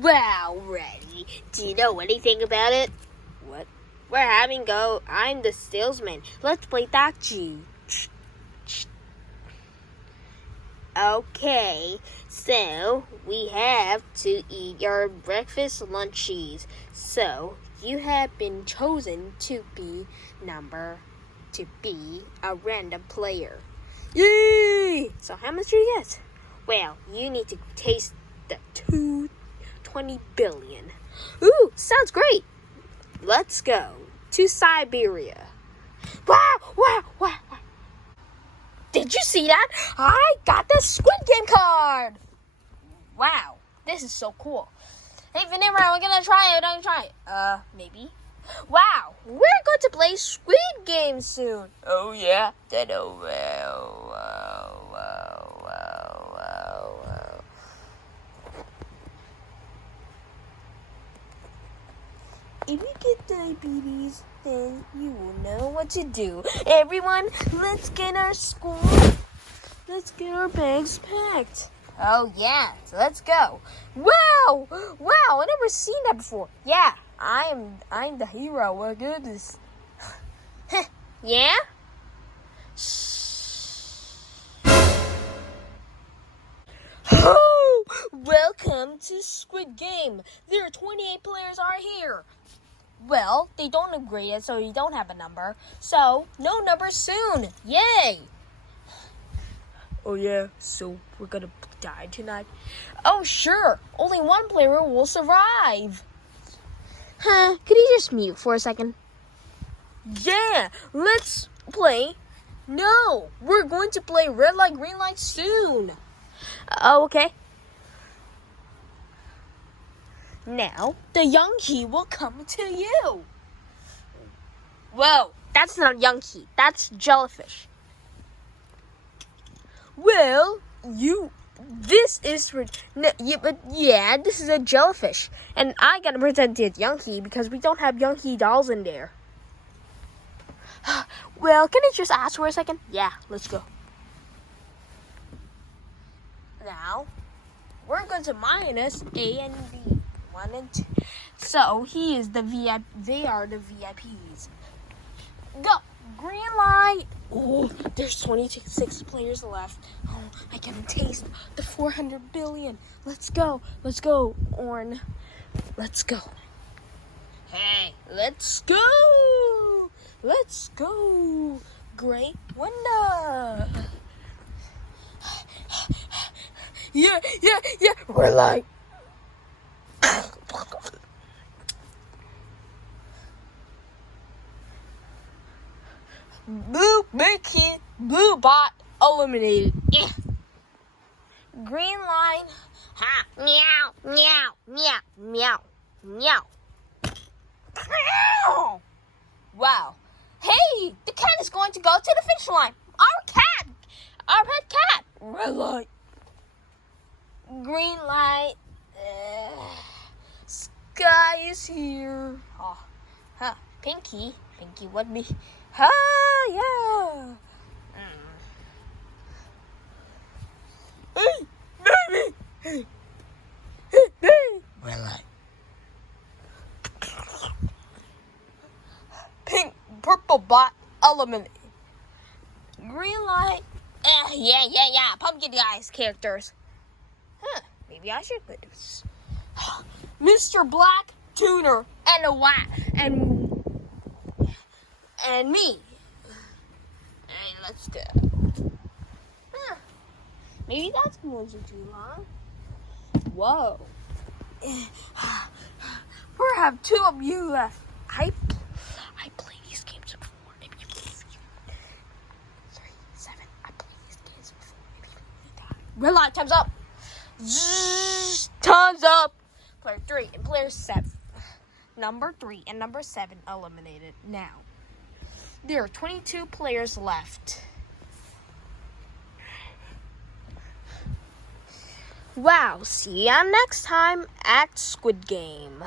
Wow, Reddy, do you know anything about it? What? We're having go. I'm the salesman. Let's play Dachi. Okay, so we have to eat your breakfast lunchies. So you have been chosen to be a random player. Yay! So how much do you get? Well, you need to taste the 20 billion. Ooh, sounds great. Let's go to Siberia. Wow. Did you see that? I got the Squid Game card. Wow, this is so cool. Hey, Vanilla, we're gonna try it. Maybe. Wow, we're going to play Squid Game soon. Oh, yeah? Then wow. If you get diabetes, then you will know what to do. Everyone, let's get our bags packed. Oh, yeah, so let's go. Wow, I never seen that before. Yeah, I'm the hero. What good is? Yeah? Oh, welcome to Squid Game. There are 28 players are here. Well, they don't agree yet, so you don't have a number. So, no number soon. Yay! Oh, yeah, so we're gonna die tonight? Oh, sure. Only one player will survive. Could you just mute for a second? Yeah, let's play. No, we're going to play red light, green light soon. Oh, okay. Now, the Yankee will come to you. Whoa, that's not Yankee. That's jellyfish. Well, this is a jellyfish. And I gotta pretend it's Yankee because we don't have Yankee dolls in there. Well, can I just ask for a second? Yeah, let's go. Now, we're going to minus A and B. 1 and 2. So he is the VIP. They are the VIPs. Go. Green light. Oh, there's 26 players left. Oh, I can taste the 400 billion. Let's go, Orn. Let's go. Hey, let's go. Great wonder. Yeah. We're like. Blue big kid, blue bot eliminated. Yeah. Green line. Ha. Meow. Wow. Hey, the cat is going to go to the finish line. Our pet cat. Red light. Green light. Sky is here. Pinky, what me? Yeah. Hey, baby. Hey. Red light. Pink, purple bot eliminated. Green light. Yeah. Pumpkin guys characters. Maybe I should put this. Mr. Black, Tuner, and a white, and me. And let's go. Maybe that's going to be too long. Whoa. We have 2 of you left. I play these games before. Maybe you can see 3, 7. I played these games before. Maybe you can die. Red light, time's up. Time's up. Player 3 and player 7. Number 3 and number 7 eliminated. Now, there are 22 players left. Wow, see ya next time at Squid Game.